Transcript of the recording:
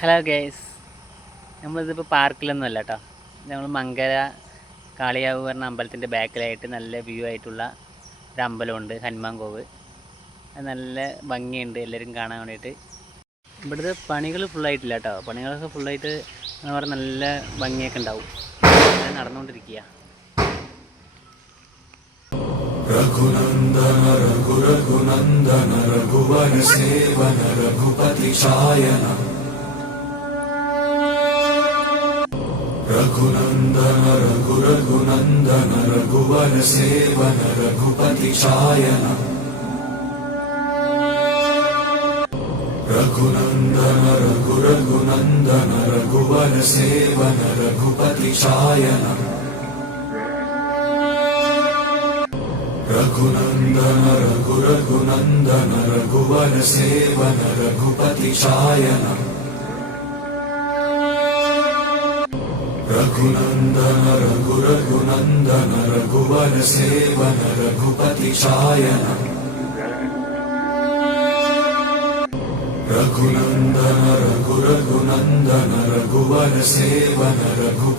Hello guys, നമ്മളിതിപ്പോൾ പാർക്കിലൊന്നുമല്ല കേട്ടോ. നമ്മൾ മങ്കര കാളിയാവ് പറഞ്ഞ അമ്പലത്തിൻ്റെ ബാക്കിലായിട്ട് നല്ല വ്യൂ ആയിട്ടുള്ള ഒരു അമ്പലമുണ്ട്, ഹനുമാൻകോവ്. അത് നല്ല ഭംഗിയുണ്ട് എല്ലാവരും കാണാൻ വേണ്ടിയിട്ട്. ഇവിടുത്തെ പണികൾ ഫുള്ളായിട്ടില്ല കേട്ടോ. പണികളൊക്കെ ഫുള്ളായിട്ട് എന്ന് പറഞ്ഞാൽ നല്ല ഭംഗിയൊക്കെ ഉണ്ടാവും. നടന്നുകൊണ്ടിരിക്കുക. രഘുനന്ദന രഘുരഘുനന്ദന രഘുവര സേവന രഘുപതി ഛായന രഘുനന്ദന രഘുരഘുനന്ദന രഘുവര സേവന രഘുപതി ഛായന രഘുനന്ദന രഘുരഘുനന്ദന രഘുവര സേവന രഘുപതി ഛായന രഘുനന്ദന രഘുരഘുനന്ദന രഘുവര സേവന രഘുപതി ഛായന രഘുനന്ദന രഘുരഘുനന്ദന രഘുവര സേവന രഘുപതി ഛായന രഘുനന്ദന രഘുരഘുനന്ദന രഘുവര സേവന രഘുപതി